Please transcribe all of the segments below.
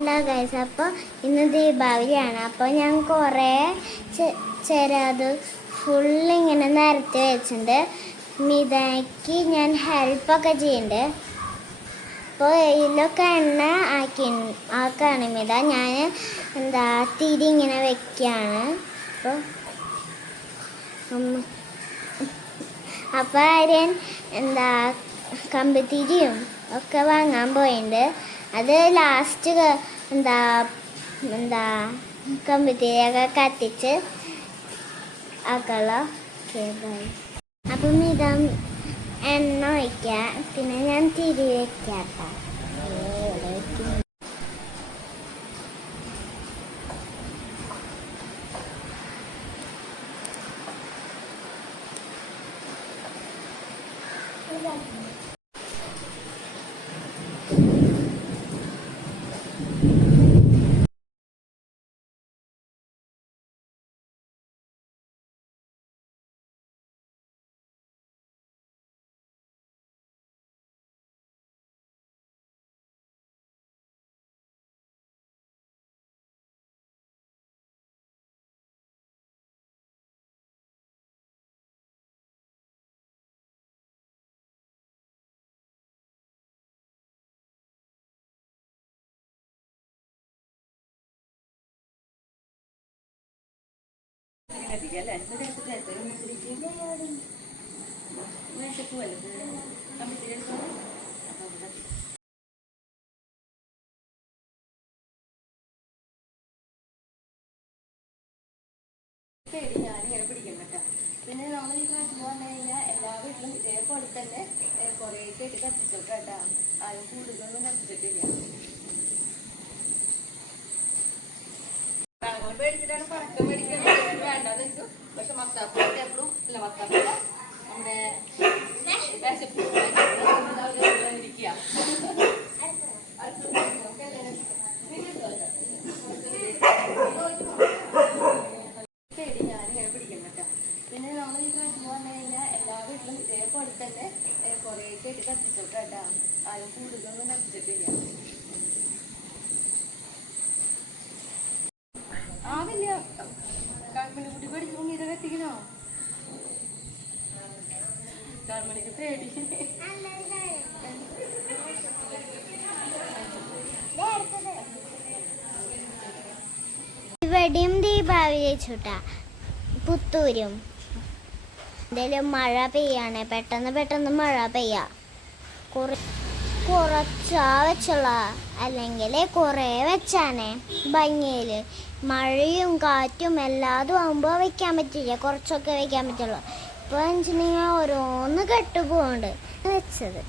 Hello guys അപ്പോൾ ഇന്ന് ദീപാവലിയാണ്. അപ്പോൾ ഞാൻ കുറേ ചെറുത് ഫുള്ളിങ്ങനെ നിരത്തി വെച്ചിട്ടുണ്ട്. മിതയ്ക്ക് ഞാൻ ഹെൽപ്പൊക്കെ ചെയ്യുന്നുണ്ട് അപ്പോൾ ഇതിലൊക്കെ എണ്ണ ആക്കി ആക്കാണ് മിത. ഞാൻ എന്താ തിരി ഇങ്ങനെ വെക്കുകയാണ് അപ്പോൾ അപ്പോൾ ആര്യൻ എന്താ കമ്പിത്തിരിയും ഒക്കെ വാങ്ങാൻ പോയിട്ടുണ്ട് അത് ലാസ്റ്റ് എന്താ എന്താ കമ്പിത്തിരിയൊക്കെ കത്തിച്ച് ആക്കളോ അപ്പം ഇതാ എണ്ണ ഒഴിക്കുക പിന്നെ ഞാൻ തിരി വെക്കാട്ടോ. പേടി ഞാനിങ്ങനെ പിടിക്കും കേട്ടോ. പിന്നെ നമ്മൾ ഈ പ്രാവശ്യം പറഞ്ഞു കഴിഞ്ഞാൽ എല്ലാ വീട്ടിലും ഇതേപോലെ തന്നെ കുറേ കേട്ട് കത്തിച്ചോട്ടെ കേട്ടോ. ആരും കൂടുതലൊന്നും കത്തിച്ചിട്ടില്ല. അങ്ങനെ പേടിച്ചിട്ടാണ് പടക്കം വെച്ചു പക്ഷെ മത്താപ്പ് എപ്പോഴും ഇല്ല മത്താപ്പല്ല നമ്മുടെ ഇരിക്കുക. പിന്നെ നമ്മൾ ഈ പ്രാവശ്യം കഴിഞ്ഞാൽ എല്ലാ വീട്ടിലും ഇതേപോലെ തന്നെ കുറേ കേട്ട്. കത്തിച്ചോട്ടെ ആരും കൂടുതലൊന്നും കത്തിച്ചിട്ടില്ല ആ വലിയ ഗവൺമെന്റ് കുട്ടി പഠിച്ചു ഗവൺമെന്റിക്ക് പേടി. ഇവിടെയും ദീപാവലി ചുട്ടാ പുത്തൂരും. എന്തായാലും മഴ പെയ്യാണ്. പെട്ടെന്ന് പെട്ടെന്ന് മഴ പെയ്യാ. കുറ കുറച്ചാ വെച്ചുള്ള അല്ലെങ്കിൽ കുറേ വെച്ചാനേ. ഭംഗിയിൽ മഴയും കാറ്റും എല്ലാതും ആകുമ്പോൾ വെക്കാൻ പറ്റില്ല. കുറച്ചൊക്കെ വെക്കാൻ പറ്റുള്ളൂ. ഇപ്പോൾ വെച്ചിട്ടുണ്ടെങ്കിൽ ഓരോന്ന് കെട്ടുപോണ്ട് വെച്ചത്.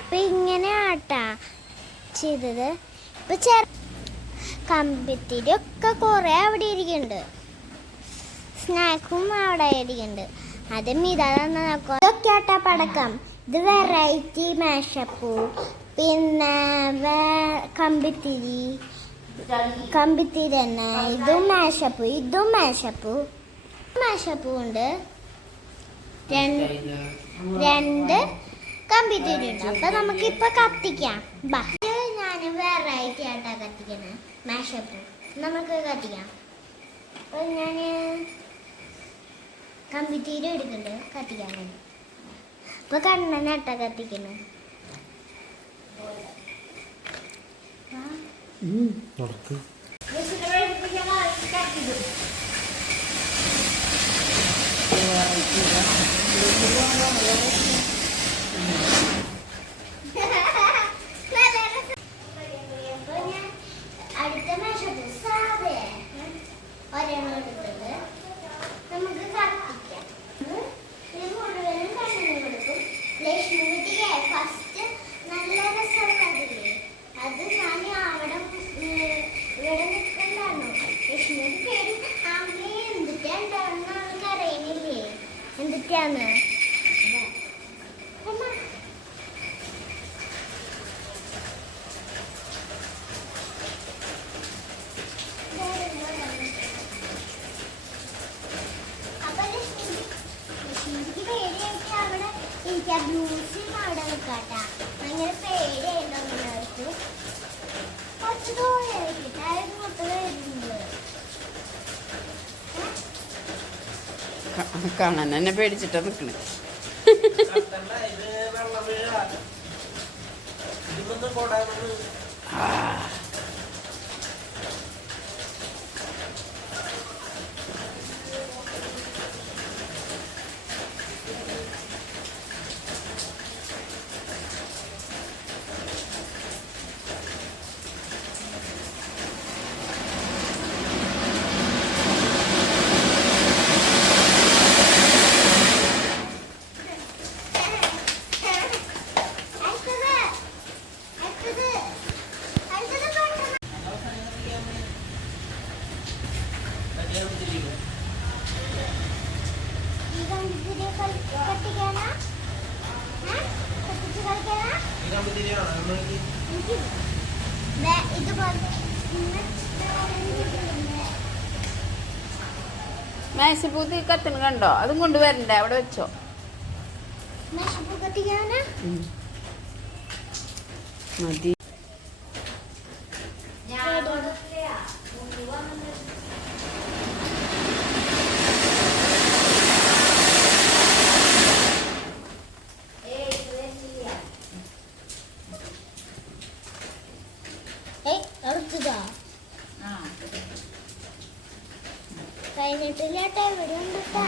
അപ്പൊ ഇങ്ങനെ ആട്ടാ ചെയ്തത്. ഇപ്പൊ ചെറ കമ്പിത്തിരി ഒക്കെ കുറെ അവിടെ ഇരിക്കുന്നുണ്ട് സ്നാക്കും അവിടെ ഇരിക്കുന്നുണ്ട്. അത് മിത ഇതൊക്കെ ആട്ടാ പടക്കം. ഇത് വെറൈറ്റി മാഷപ്പൂ പിന്നെ വേ- കമ്പിത്തിരി കമ്പിത്തിരി തന്നെ ഇതും മാഷപ്പൂ ഇതും മാഷപ്പൂ മാഷപ്പൂ ഉണ്ട്. രണ്ട് രണ്ട് കമ്പിത്തിരി ഉണ്ട്. അപ്പൊ നമുക്ക് ഇപ്പൊ കത്തിക്കാം. ബാ ഞാൻ വെറൈറ്റി ആയിട്ടാ കത്തിക്കണേ മാഷപ്പ് നമുക്ക് കത്തിക്കാം അപ്പോൾ ഞാൻ കമ്പിത്തീര എടുക്കുന്നുണ്ട് കത്തിക്കാൻ വേണ്ടി അപ്പൊ കണ്ണനാട്ടാ കത്തിക്കണേ നടക്ക്. അടുത്ത കളിക്കാണ് എനിക്ക് അവിടെ ഭയങ്കര പേടിയായിട്ടുണ്ടായിരിക്കും കുറച്ച് ദൂരം കിട്ടാൻ കുറച്ച് കാണാൻ തന്നെ പേടിച്ചിട്ടാണ് നിൽക്കണേ ആ. മേശപ്പൂത്തി കത്തിന് കണ്ടോ? അതും കൊണ്ടുവരണ്ടേ അവിടെ വെച്ചോ. മതി. കഴിഞ്ഞിട്ടില്ലാട്ടെ വരും ഇവിടെ